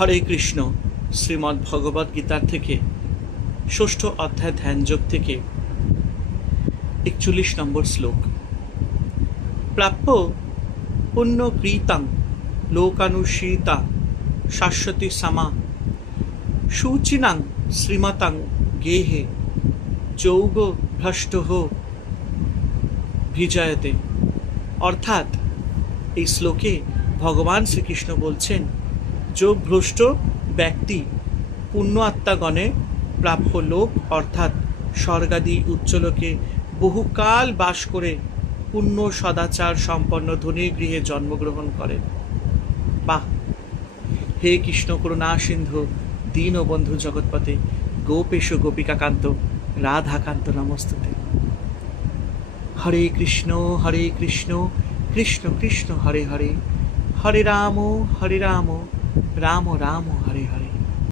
হরে কৃষ্ণ। শ্রীমদ্ ভগবদ গীতার থেকে ৬ষ্ঠ অধ্যায় ধ্যানযোগ থেকে ৪১ নম্বর শ্লোক। প্রাপ্য পুণ্যকৃতাং লোকানুসীতা শাশ্বতী সামা শুচিনাং শ্রীমতাং গেহে যৌগ ভ্রষ্টহ ভিজয়তে। অর্থাৎ এই শ্লোকে ভগবান শ্রীকৃষ্ণ বলছেন, যোগভ্রষ্ট ব্যক্তি পুণ্য আত্মাগণে প্রাপ্য লোক অর্থাৎ স্বর্গাদি উচ্চলোকে বহুকাল বাস করে পুণ্য সদাচার সম্পন্ন ধনীর গৃহে জন্মগ্রহণ করেন। বাহ! হে কৃষ্ণ করুণা সিন্ধু দীন ও বন্ধু জগৎপতে গোপেশ গোপিকাকান্ত রাধাকান্ত নমস্তুতে। হরে কৃষ্ণ কৃষ্ণ কৃষ্ণ হরে হরে, হরে রাম রাম রাম হরে হরে।